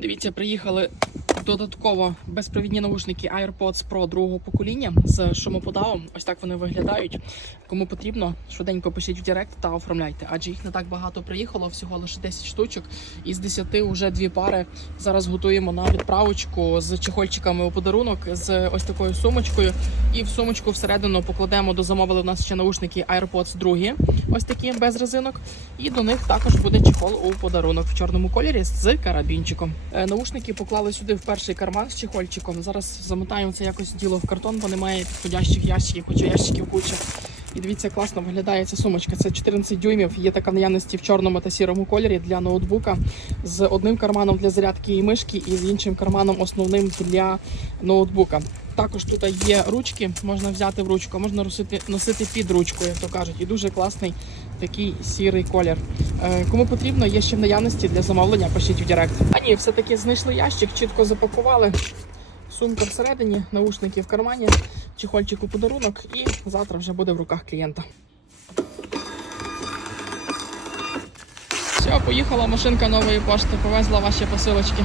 Дивіться, приїхали додатково безпровідні наушники AirPods Pro другого покоління з шумоподавом. Ось так вони виглядають. Кому потрібно, швиденько пишіть в Директ та оформляйте. Адже їх не так багато приїхало, всього лише 10 штучок. Із 10 вже дві пари. Зараз готуємо на відправочку з чехольчиками у подарунок, з ось такою сумочкою. І в сумочку всередину покладемо до замовили у нас ще наушники AirPods другі, ось такі без резинок. І до них також буде чехол у подарунок в чорному кольорі з карабінчиком. Е, Наушники поклали сюди в перший карман з чехольчиком. Зараз замотаємо це якось діло в картон, бо немає підходящих ящиків, хоча ящиків куча. І дивіться, класно виглядає ця сумочка. Це 14 дюймів. Є така в наявності в чорному та сірому кольорі для ноутбука з одним карманом для зарядки і мишки, і з іншим карманом основним для ноутбука. Також тут є ручки, можна взяти в ручку, можна носити, носити під ручкою, як то кажуть. І дуже класний такий сірий колір. Е, Кому потрібно, є ще в наявності для замовлення, пишіть в Директ. А ні, все-таки знайшли ящик, чітко запакували. Сумка всередині, наушники в кармані, чехольчик у подарунок, і завтра вже буде в руках клієнта. Все, поїхала машинка нової пошти, повезла ваші посилочки.